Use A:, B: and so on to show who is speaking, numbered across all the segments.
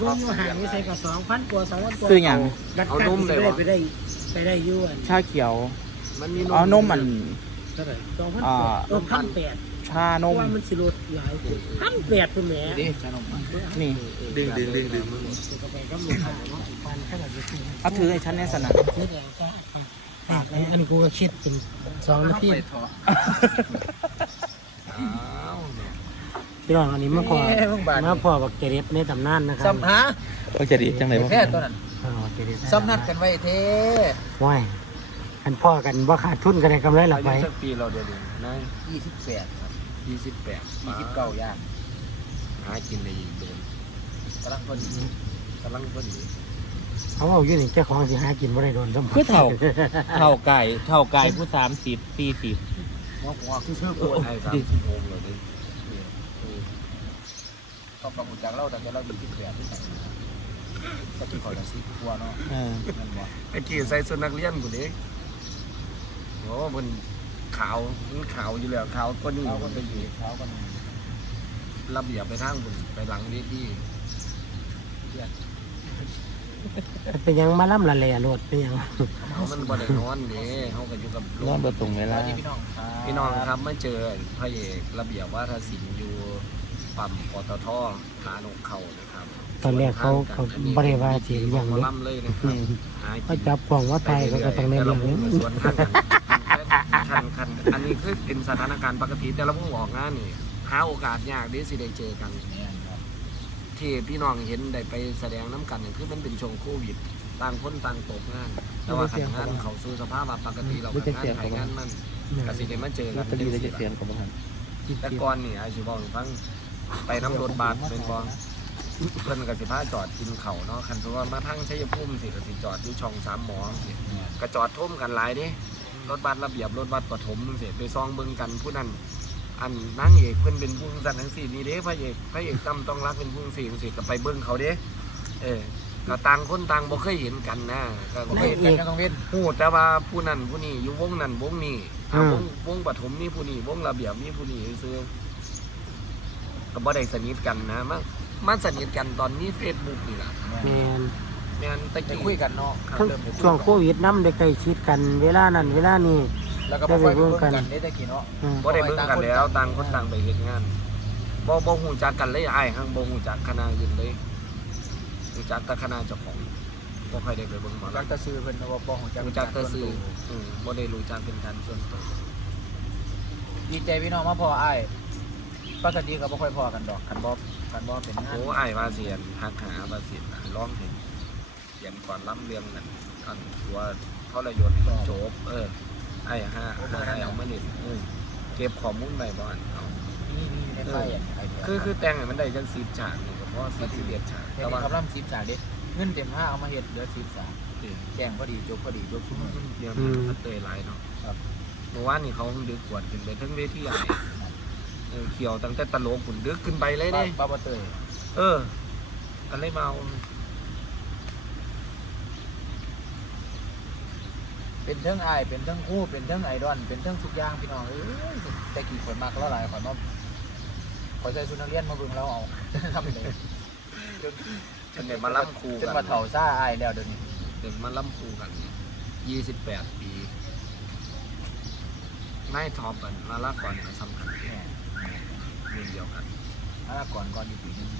A: รวมอยู่ห่างนี่ใส่กับ2,000กว่า3,000กว่า
B: ซื้อหยัง
A: เอานมเลยไปได้ยุ่น
B: ชาเขียว
C: มันมี
B: อ๋อนมมัน
A: เท่าไหร่2,800
B: ชานม
A: ว่ามันสิลดหลาย1,800ตัวแหม
C: ดิชานม
B: นี่
C: ดึงมึง
A: กาแฟก็มีขายเนาะปันขนาดนี้
B: เอาถือให้ฉันแน่สนะ
A: นี่แหละก็อันนี้กูก็คิดเป็น2นาทีพี่น้องอันนี้มาพอบักเจเรฟในตำนานนะครับ
C: ซ้ำหา
B: ก็จะดีจังเลย
C: แค่ตัวนั้น
A: เจเรฟ
C: ซ้ำนัดกันไว้เท่
A: ว้ายอันพ่อกันว่าขาดทุนกันได้กำไรหลัก
C: อา
A: ไป
C: ยุสักปีเราเดี๋ยวดูนะ28ครับ29ย่างหากินได้อีกเดือนกำลังพอดี
A: เขาเอาอยู่นี่เจ้าของสิหากินบ่ได้โดนสม
B: คือเท่าไก่ผู้30 40
C: ว่าคือเชื่อกูไอ้30โมงเลยดิก็ประมุจากเราแต่เรา28ที่ไหนก็ที่คอยจะซีกลัวเนาะนั่นบ่ไอ้กี่ใส่สุนัขเลี้ยงกูดิโอ้มันขาวอยู่แล้วขาวก็นี่มันไปอยู่ขาวก็นี่ระเบียบไปทางบนไปหลังเวที
A: เป็นยังมาล่ำละแหล่โลดเป็นยัง
C: เขามันบ่ได้นอนเด้เขาก็อยู่กับ
B: นอนบ่ตรงเวลา
C: พี่น้องครับมาเจอพระเอกระเบียบว่าทศิลป์อยู่ปั๊มปตทฐานกเขานะครับ
A: ตอนแรกเขาบริวารจีนอย่าง
C: นี้
A: นี้
C: ล่ำเลยนะครับ
A: เขาจับกล่องว่าไทยเขาก็ต้องในเรื่องนี้
C: ส่วนคันอันนี้คือเป็นสถานการณ์ปกติแต่เราเพิ่งออกงานนี่หาโอกาสยากที่สิได้เจอกันที่พี่น้องเห็นได้ไปแสดงน้ำกันคือมันเป็นช่วงโควิดต่างคนต่างตกงานแต่ว่าขันงานเขาสู่สภาพปกติเรางานไทยงานมันกสิได้มาเจอกัน
B: จะดีเลยจะเสียงกับบ่ทัน
C: แต่ก่อนนี่ไอ้ชิบอกฟังไปน้ำรถบัสเป็นบอเพื่อนกับสิพาจอดกินเขาเนาะคันสมมติว่ามาทั้งชัยภูมิสิกับสิจอดอยู่ช่อง3 หมอสิกระจอดท่มกันหลายดิรถบัสระเบียบรถบัสปฐมสิไปซองเบิ่งกันผู้นั้นอันนางเอกเพิ่นเป็นผู้สันทั้ง4นี่เด้พระเอกตั้มต้องรักเป็นผู้4สิก็ไปเบิ่งเขาเด้ก็ต่างคนต่างบ่เคยเห็นกันนะก็บ่เคยเห็นกันยังต้องเว้นฮู้แต่ว่าผู้นั้นผู้นี้อยู่วงนั้นวงนี้วงปฐมมีผู้นี้วงระเบียบมีผู้นี้ซื่อก็บ่ได้สนิทกันนะมันสนิทกันตอนนี้ Facebook นี่ล่ะแม่นตะกี้คุยกันเนาะ
A: ช่วงโควิดน้ำได้ใกล้ชิดกันเวลานั้นเวลานี้
C: แล้วก็บ่ค่อยเบิ่งกันได้ตะกี้เนาะบ่ได้เบิ่งกันแล้วต่างคนต่างไปเฮ็ดงานบ่ฮู้จักกันเลยอ้ายหั่งบ่ฮู้จักคณะอื่นเลยรู้จักแต่คณะเจ้าของบ่ค่อยได้ไปเบิ่งหมอจักแต่ชื่อเพิ่นบ่ฮู้จักแต่ชื่อบ่ได้รู้จักเป็นการส่วนตัวดีใจพี่น้องมาพออ้ายปกติก็บ่ค่อยพอกันดอกคันบ่เป็นงานโอ้อ้ายว่าเสียนหักหาว่าเสียนร้องเห็นเขียนก่อนล้ำเรื่องนั่นอันตัวทรยศโจบไอ้เอามาเล่นเก็บข้อมูลไว้บ่อันเอานี่ในไฟคือแต่งให้มันได้จัง10 ฉากนี่ก็เพราะ11 ฉากแต่ว่าเขาล่ำ10 ฉากเด้เงินเต็ม5เอามาเฮ็ดเหลือ10 ฉากแจ้งพอดีจบซุมื้อเดี๋ยวมันเตยหลายเนาะครับเมื่อวานนี่เขาดึกกวดขึ้นไปทั้งเวทีใหญ่เขียวตั้งแต่ตลกขุนดึกขึ้นไปเลยเนี่ยบ้าเตยอะไรเมาเป็นทั้งไอเป็นทั้งคู่เป็นทั้งไอดอนเป็นทั้งทุกอย่างพี่น้องแต่กี่คนมากแล้วหลายคนมาขอใจสุนัขเลี้ยนมาเบิ่งเราเอาทำเลยจนเด็กมาล่ำครูกันจนมาเถ่าซ่าไอแล้วเดี๋ยวนี้เด็กมาล่ำครูกัน28 ปีนายท็อปกันมาลาก่อนก็สำคัญแค่เดียวกันมาลาก่อนอยู่ปีนึง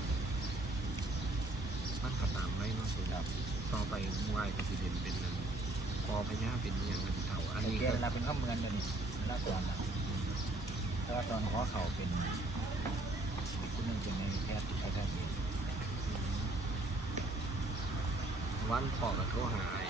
C: มันก็ตามไม่น่าสุดแล้วต่อไปมวยก็สิเป็นนั้นพอพญาเป็นอย่างกันเท่าอันนี้ก็เป็นข้ามเมืองเดี๋ยวนี้มาลาก่อนแล้วตอนขอเข่าเป็นผู้นึงเป็นในแพทย์ใช้ได้วันพอกับโทรหาย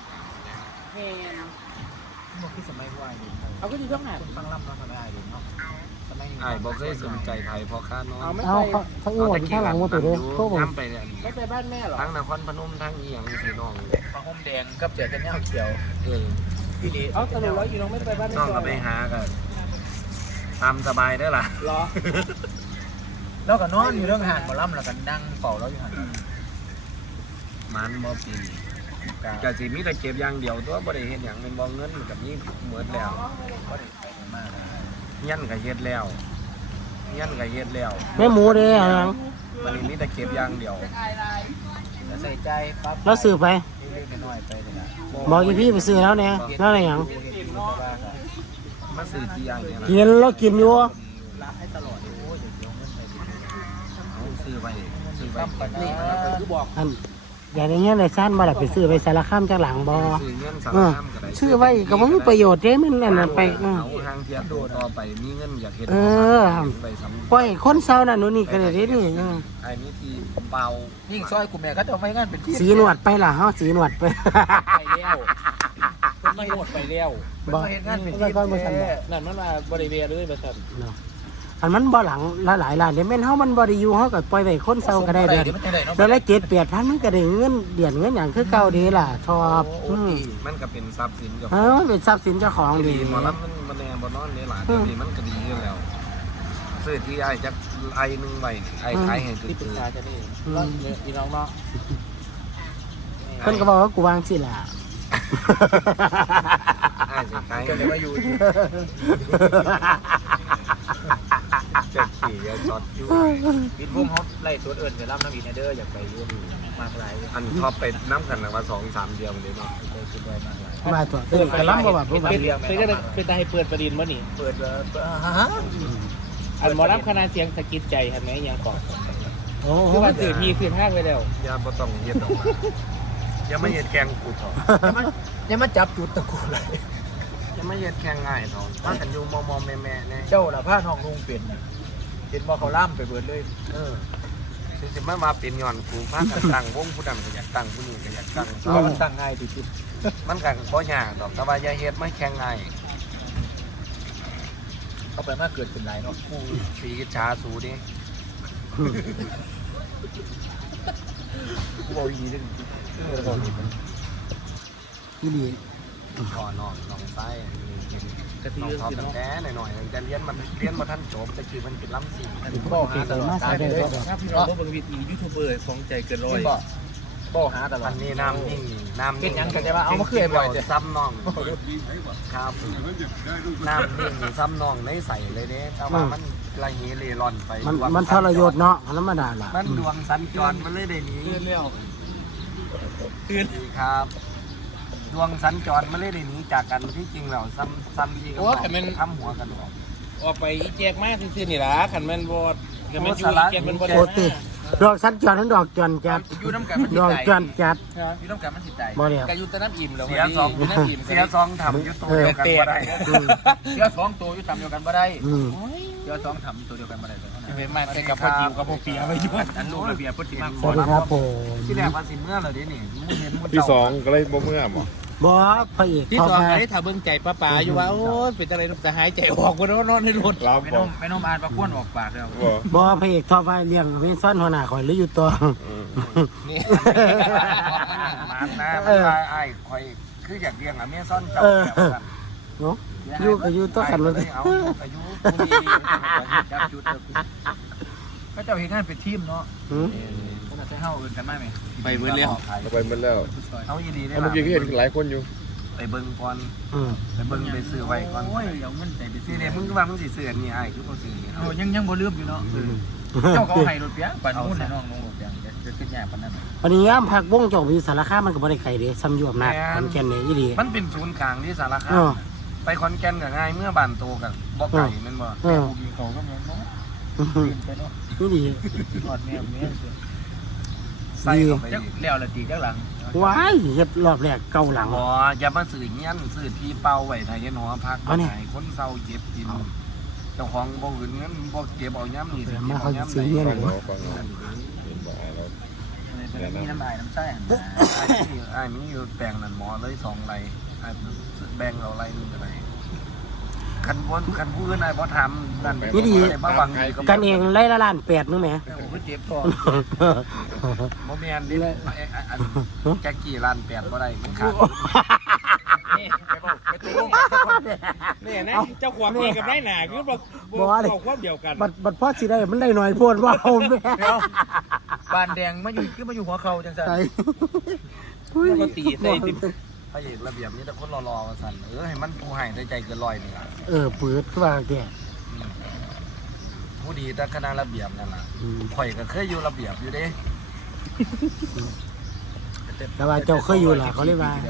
C: มันคือสมัยวัยรุ่นเขาก็ดีต้องหาฟังล่ำเราทำได้ดีเนาะสมัยไอ้บอกเคยสนใจไทยพอค่านอน
A: เขาอ้วนข้างหลังว่าตัวเด้อเขาบอก
C: ไปเนี่ย
A: ไม่ไปบ้านแม่หรอ
C: ทั้งนครพนมทั้งเอียงพี่น้องพระห่มแดงกับเจ๋กันเน่าเขียวพี่ดี
A: เอาสรุปว่าอยู่น้องไม่ไปบ้าน
C: น้องก็ไปหากันตามสบายได้ล่ะรอแล้วก็นอนอยู่เรื่องหานหมอลำแล้วกันนั่งเฝ้าแล้วอยู่หันมันบ่ปีกะสิมีแต่เก็บอย่างเดียวตัวบ่ได้เฮ็ดหยังเป็นบ่เงินกับนี้เหมือนแล้วยันก็เฮ็ดแล้ว
A: แม่หมูเด้อยัง
C: มันมีแต่เก็บอย่างเดียวใส่ใจปั๊บ
A: เราซื้อไป
C: เล็กๆน้อยๆไปเลยนะ
A: บอกอีพี่ไปซื้อแล้วเนี่ยแล้วอะไรอย่าง
C: มันสื่อที่อย่างเนี่ยนะ
A: กินเรากินอยู่
C: รักให้ตลอดโอ้ยเดี๋ยวเงินไปซื้อไปนี่คือบอก
A: อันอย่างนี้เลยสั้นมาแบบไปซื้อไปสารข้ามจากหลังบอ
C: ซื้อเงินสารข้ามกันได้
A: ซื้อไว้ก็ไม่มีประโยชน์เด้มันนั่นนะไป
C: เอาทางเทียบโดต่อไปมีเงินอยากเห็นไปทำ
A: ปล่อยคนเศร้านั่นนู่นนี่กันเลยนี่
C: ไอ้นี่ทีเบายิ่งซอยกูแม่ก็จะไม่งั้นเป็นที่
A: สีหนวดไปล่ะเฮาสีหนวดไป
B: ไปแล้วไม่หมดไปแล้ว
A: บ่
C: เห็นงานเป็น
A: แล้ว
C: ที่
A: ก็บ่ทันบ่
B: นั่นมันว่าบริเวณเลยประชัน
A: เนาะอันมันบ่หลังหลายล้านเด้แม่นเฮามันบ่ได้อยู่เฮาก็ปล่อยไว้คนเศร้าก็ได้เด้อเดือนละ7-8,000มันก็ได้เงินเดือนเงินหยังคือเก่าดีล่ะชอบ
C: มันก็เป็นทรัพย์สินกับ
A: มันเป็นทรัพย์สินเจ้าของดี
C: หมอลำมันแนบนอนนี่หลานดีมันก็ดีอยู่แล้วซื้อที่ไอ้จักไอ้นึงใบไอ้ขายให้
B: ที่ปรึกษาจะนี่แล้วพี่น้องเนาะ
A: เพิ่นก็บอกว่ากูวางสิล่ะ
C: ไอ้จะขายก็เลยมาอยู่จะขี่จะช็อตอยู่บินพุ่งเขาไล่ตัวเอิญไปรับน้ำอีกเด้ออยากไปยุ่งมากหลายอันชอบไปน้ำกันนะว่า2-3 เดือนเลยเนาะไปคิดไว้มากหลาย
A: มาตัวเป็นกระลำบ่ว่าบ่ว่า
B: เป็นตาให้เปิดประเด็นวะนี่
C: เปิด
B: อันหมอรับคณะเสียงสกิดใจเห็นไหมยังก่อน
A: โอ้โห
B: คือว่าสื่อมีสื่อห้างไปแล้ว
C: ยาบ่ต้องเฮ็ดออกมาอย่ามาเฮ็ดแกงกูเถอะ
D: ยังมาจับจุดตะกูเลย
C: อย่ามาเฮ็ดแกงง่ายเถอะมากันอยู่มอมแม่ๆเนี่ย
D: เจ้าละผ้าทองลุงเปลี่ยนเป็นบ่เขาล่ำไปเบิดเลย
C: สิมาเป็นย้อนกูพากันตั้งวงผู้นั้นก็อยากตั้งผู้นี้ก็อยากตั้ง
D: เพราะมันตั้งง่ายติด
C: มันก็บ่ยากดอกแต่ว่าอย่าเฮ็ดไม่แข็งง่าย
D: ๆเข้าไปมาเกิดเป็นไรเนาะ
C: กูสีกิจฉาสูดิ
D: กูบอกอีนึง
A: อีหลี
C: ขอนองไส้
B: กระทื
C: น้อง
B: อ
C: ทอม
B: พี่น้อง
C: แต่หน่อยๆจะเรียนมาท่านจบแต่คือมันเป็นล้ำสิ่ง
A: บอกเก่งมาใส่ได้บ่ดอก
B: ถ้าพี่น้องบางวิธียูทูบเบอร์ของใจเกินร้อย
D: บ่หาตลอ
C: อั
D: ด
C: นนี้น้ำนิ่งน้ำ
D: เป็นยังกันจะว่าเอามาเคลื่อนบ่อยเด้
C: ซ้ำน้องครับน้ำนิ่งซ้ำน้องในใส่เลยเด้แต่ว่ามันละเหเร่ร่อนไป
A: มันทรยศเนาะธรรมดาล่ะ
C: มันดวงสัญจรมันเลยได้หนี
B: ตื่นแล้ว
C: ดีครับดวงสัญจรมันเลยได้หนีจากกันที่จริงแล้วซ้ำที่กันทำหัวกันออก
B: ออกไปอีแจกมากซื่อๆนี่ล่ะขันแมันบดขันแมันอยู่อีแจกมันบด
A: โคติดอกสัญจรทั้งดอกจรจัด
D: อยู่น้ำกันมัน
A: ดอกจรจัด
D: อยู่น้ำกันมันสิใจ
A: บ่แล้ว
B: กายุตะน้ำอิ่มแล้ว
C: เสียสอง
B: น้ำอิ่ม
C: เสียสองทำยุตัวเดียวกันบ่ได้
D: เสีย2ตัวอยู่ทำเดียวกันบ่ได้
A: อืม
D: เสีย2ทำตัวเดียวกันบ่ได้
B: ไปมาไปกับพ่อจิ๋วกับพ่อเปียไปอยู่
D: อันลูกระเบียบพุทธิมาก
A: สวัสดีครับผม
C: ที่แรกว่าสิเมื่อเหรอดินี่มึงเห็นมึง
E: ที่สองก็เลยบ่เมื่อหมอ
A: บ่พระเอก
B: ที่
A: เขา
B: สอง
A: มา
B: ได้ถ่าเบิ้งใจป้าอยู่ว่าโอ้เป็นอะไรแต่หายใจออกว่านอนในรถ
E: รับ
D: ไม่
E: บ
D: น้
E: อ
D: อก งไม่น้องอ่านประควนออกปากแล้ว
E: บ่
A: บ่พระเอกทอไปเลี้ยงเป็นซ่อนหัวหน้าข่อยหรืออยู่ตัว
B: นี่
C: มันนะมันลายไอ้คอยคืออยากเลี้ยงอะเมียซ่อนเจ้าแบบนั้น
A: เนาะอยู่ก็อยู่ตัวกันเลย
C: เอาอายุ
D: จับจุดเขาเจ้าเห็นงานเป็นทีมเนาะ
A: อืม
D: คนจะเฮาอื่นกันมาไหม
B: ไปเบิ้งเลี้ยง
E: เอาไปหมดแล้ว
C: เอาอีดีได้
E: เอาเมื่อกี้ก็เห็นหลายคนอยู่
C: ไปเบิ่งก่อน
A: อืม
C: ไปเบิ่งไปซื้อไว้ก่อน
D: โอ้ยเอาเงินใจไปซื้
C: ซื้
D: อ
C: อ
D: เนี่
C: เนี่ย ยมึงก็ว่ามึงสิซื้ออันนี้ไอ้คือบ่ซื้อนี่
D: เอายังบ่ลืมอยู่เนาะเจ้าเขาให้รถเปียปั่นหุ้นให้น้องลงรถเปียจะขึ้นยากปานนั้น
A: วันนี้ยามพักวงเจอกอยู่สารคามมันก็บ่ได้ไกลเด้ซ้ำอยู่อำนาจขอนแก่นนี่อีหลี
C: มันเป็นศูนย์กลางที่สารคา
A: เอ
C: ม
A: อ
C: ไปขอนแก่นก็ง่ายเมื่อบานโตกับบ่ไก่แม่นบ่
A: เออ
D: มีเขาก็มีเนาะไปเนาะ
A: อีหลี
D: ทอดแม่แม่
C: ใส่เข้าไป
D: จักแล้วละตีจักหลัง
A: ว้ายเฮ็ดรอบแรกเก่าหลัง
C: บ่อย่ามาซื้อเงี้ยนซื้อที่เป่าไว้ถ้าเฮ็ดหอพัก
A: เอานี่
C: ให้คนเซาเก็บกินเจ้าของบ่อื่นเงินบ่เก็บเอาย้ำนี่สิ
A: มา
C: เก็บ
A: เขา
C: เอาย้ำ
A: ซื้อ
C: ได้
A: เงี้ย
E: ฟังเราฟังเราเห็นบ่แล้ว
D: มีน้ำลายน้ำไส้
C: ไอ้มีอยู่แปลงนั่นหมอเลย2ไร่ไอ้แบ่งเราไร่นึงก็ได้คันผู้อื่นไอ้บ่ทำนั่นบ่หวังดี
A: กันเองไล่ละล้าน8นึงแหม
D: โอ้เจ็บท้อง
C: บ่แม่นดิอันแจ็คกี้ล้าน8บ่ได้มันขาด
B: นี่ไปตัวลงนี่นะเจ้าขวางเองกับนายหนาคือบอกความเดียวกัน
A: บัดพอสิได้มันได้น้อยโพดว่าเอาแม่
D: เดี๋ยวบานแดงมาอยู่ขึ้นมาอยู่หัวเข่าจังสัน
A: ใส่
B: เขาตีใส่ติด
C: พระเอกระเบียบนี้แต่คนรอๆว่าสั่นให้มันผู้ให้ได้ใจเกินร้อยนี่ล่ะ
A: ปืดคือว่าแก
C: โทผู้ดีแต่คณะระเบียบนั่นล่ะข่อยก็เคยอยู่ระเบียบอยู่เด้
A: แต่ว่าเจ้าเคยอยู่ล่ะเขาเรียกว่า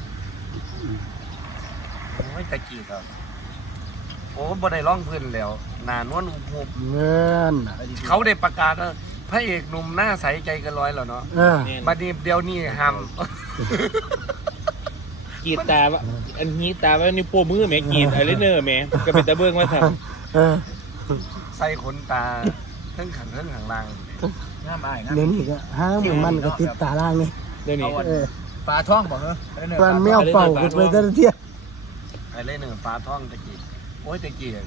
C: โอ้ยตะกี้ครับโอ้บ่ได้ร้องพื้นแล้วหน้านวลหุบ
A: เงิน
C: เขาได้ประกาศว่าพระเอกหนุ่มหน้าใสใจเกันร้อยแล้วเนาะ บัดนี้เดี๋ยวนี้ห้าม
B: กีดตาว่าอันนี้ตาว่านี่โป้มือแม่กีดอะไรเนอร์แม่ก็เป็นตาเบิ้งว่าสั่น
C: ใส่ขนตาทั้งขังล่าง
D: งามอ้ายงาม
A: เดี๋ยวนี้ก็ห้างมันก็ติดตาล่างนี่
B: เดี๋ยวนี้
D: ปลาท่องบอกเหรอ
A: ปลาแมวเป่าขึ้นไปแต่ละเที่ย
C: ไอ้เล่นหนึ่งฟ้าท่องตะกี้โอ้ยตะกี้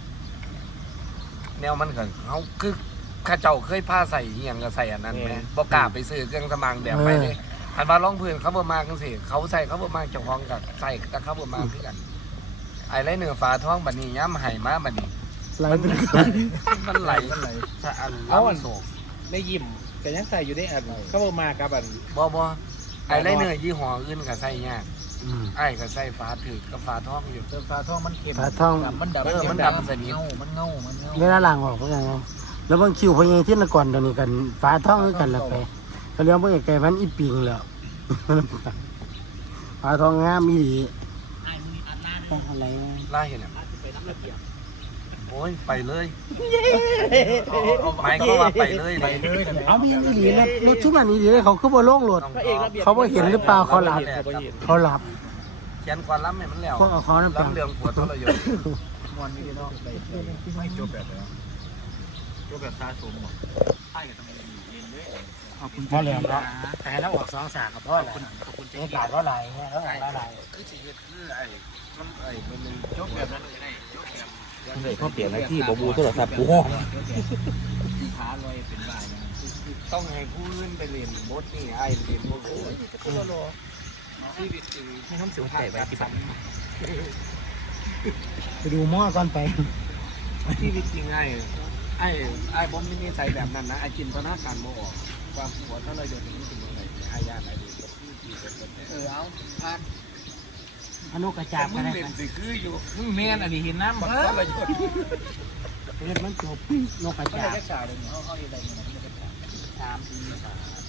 C: แนวมันก็เขาคือข้าเจ้าเคยผ้าใส่เฮียงก็ใส่อันนั้นไหมบอกกล้าไปซื้อเครื่องสมางแบบไปเลยหันมาร้องพื้นเขาบ่มากจังสิเขาใส่เขาบ่มากเจ้าของกับใส่แต่เขาบ่มากคือกัน ไอ้เล่นหนึ่งฟ้าท่องบัดนี้ย้ำไห่มาบัดนี้
A: ไหลเป็น
C: มันไหลสะอัน
B: เอาอัน
C: ล้ำโศก
B: ได้ยิ้มแต่ยังใส่อยู่ได้อันเขาบอกมากับอัน
C: บ่ไอ้เล่นหนึ่งยี่ห้ออื่นก็ใส่ยากไอ้ก็ใส่ฟ้าถือกับฟ้าท่องอยู่
D: เจอปลาท่องมันเค็ม
A: ปลาท่อง
D: มันดำ
C: มันดำสนิท
D: มันเงา
A: เวลาล่างออกก็ยังไงแล้วบางคิวพยังที่นก่อนตอนนี้กันฟ้าท่องคือกันละไปเขาเรียกว่าไก่มันอีปิงแล้ว ฟ้าทองงามอีหลีอะไร
C: ไล่เนี่ยโอ้ยไปเลยไม่ก็ว่าไปเลย
D: ไปเลยนะ
A: เอามีอีหลีนะรถชุดมันอีหลีเลยเขาคือบ่โล่งโหลด เขาบ่เห็นหรือเปล่าเขาหลับ เขาหลับ
C: เขียนก่อนล้ำให้มันแล้ว
A: พวกเอาเขานั่นเปล่า
C: ล้ำเรื่องปวดทรยศ
D: มวนนี่เนาะไม่จบแบบแล้วจบแบบสะสมหมดใช่ก็ต้องเรียนด้วยขอบคุณ
A: พอแล้วเนาะแต่ให้เราออก2 สากกับพ่อแหละบรรยากาศว่าไหลเนี่ยแล้วไหล
C: คือชีวิตคือไอ้มันไอ้มันนึง
D: จบแบบนั้นก็ได้จบแบบ
B: เขาเปลี่ยนหน้าที่บบูโทรศัพท์กูห้อง
D: ขาลอยเป็นบ่ายนะ
C: ต้องให้ผู้อื่นไปเรียนบทนี่ไอ้เรียนบทชีวิตจริง
B: ไม่ต้องเสียงไข่ไปกี่บาท
A: ไปดูหม้อก่อนไป
C: ชีวิตจริงไอ้ผมไม่มีใส่แบบนั้นนะไอ้จินตนาการโมออกความปวดทรยศนี่เป็นยังไงไอ้ญาติไอ้ดีกับพี่ที่เป็น
D: เอาพาน
A: อนุกระจา
C: จา
A: บ
C: มึ
A: กัน
C: ง
A: ได้
C: เล่นสิคืออยู่
B: แม่นอันนี้เห็นน้ำ
C: มันทรยศ
A: เรียนมันจบนกกระ
D: ก็
A: จา
D: ได้
A: บ
D: แค่ฉากเลยเขาได้ยังไงไม่ได้ฉาก3 ปี